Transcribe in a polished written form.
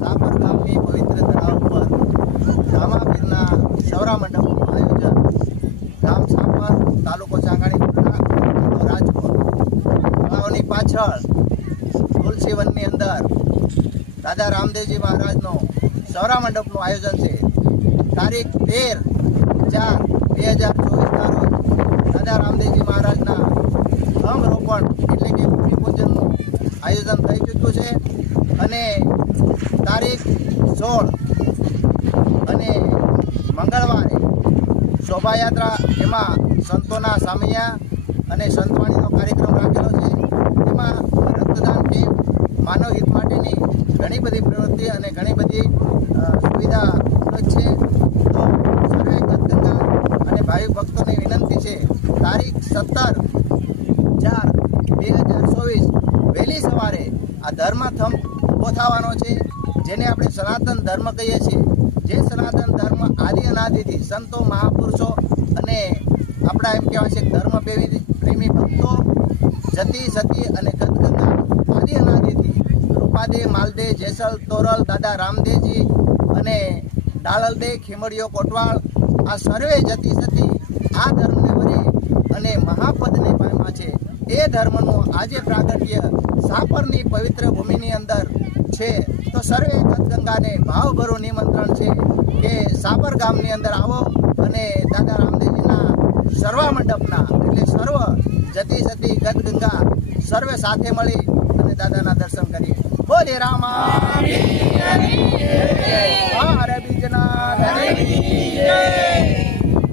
સાપર ગામની પવિત્ર તળાવ ઉપર રામાપીરના સૌરા મંડપનું આયોજન ગામ સાપર, તાલુકો ચાંગાણી, જિલ્લો રાજકોટ. તળાવની પાછળ તુલસી વનની અંદર દાદા રામદેવજી મહારાજનો સૌરા મંડપનું આયોજન છે. તારીખ 13/4/2024 રોજ દાદા રામદેવજી મહારાજના અંગ રોપણ એટલે કે ભૂમિપૂજનનું આયોજન થઈ ચૂક્યું છે અને તારીખ 16 અને મંગળવારે શોભાયાત્રા, એમાં સંતોના સામૈયા અને સંતવાણીનો કાર્યક્રમ રાખેલો છે. એમાં રક્તદાન કેમ્પ, માનવ હિત માટેની ઘણી બધી પ્રવૃત્તિ અને ઘણી બધી સુવિધા ઉપલબ્ધ છે. તો સર્વે ગતગંગા અને ભાવિક ભક્તોની વિનંતી છે, તારીખ 17/4/2024 વહેલી સવારે આ ધર્મથંભ ઊભો થવાનો છે, જેને આપણે સનાતન ધર્મ કહીએ છીએ. જે સનાતન ધર્મ આદિ અનાદિથી સંતો, મહાપુરુષો અને આપણા એમ કહેવાય છે ધર્મ પ્રેમી ભક્તો જતી સતી અને ગતગંગા આદિ અનાદિથી રૂપાદે, માલદે, જેસલ, તોરલ, દાદા રામદેવજી અને ડાળલદે, ખીમડીઓ, કોટવાળ આ સર્વે જતી સતી આ ધર્મને વરે અને મહાપદને પામ્યા છે. એ ધર્મનું આજે પ્રાગટ્ય સાપરની પવિત્ર ભૂમિની અંદર છે. તો સર્વે ગતગંગાને ભાવભરું નિમંત્રણ છે કે સાપર ગામની અંદર આવો અને દાદા રામદેવજીના સર્વા મંડપના એટલે સર્વ જતી સતી ગતગંગા સર્વે સાથે મળી અને દાદાના દર્શન કરીએ. બોલે રામા.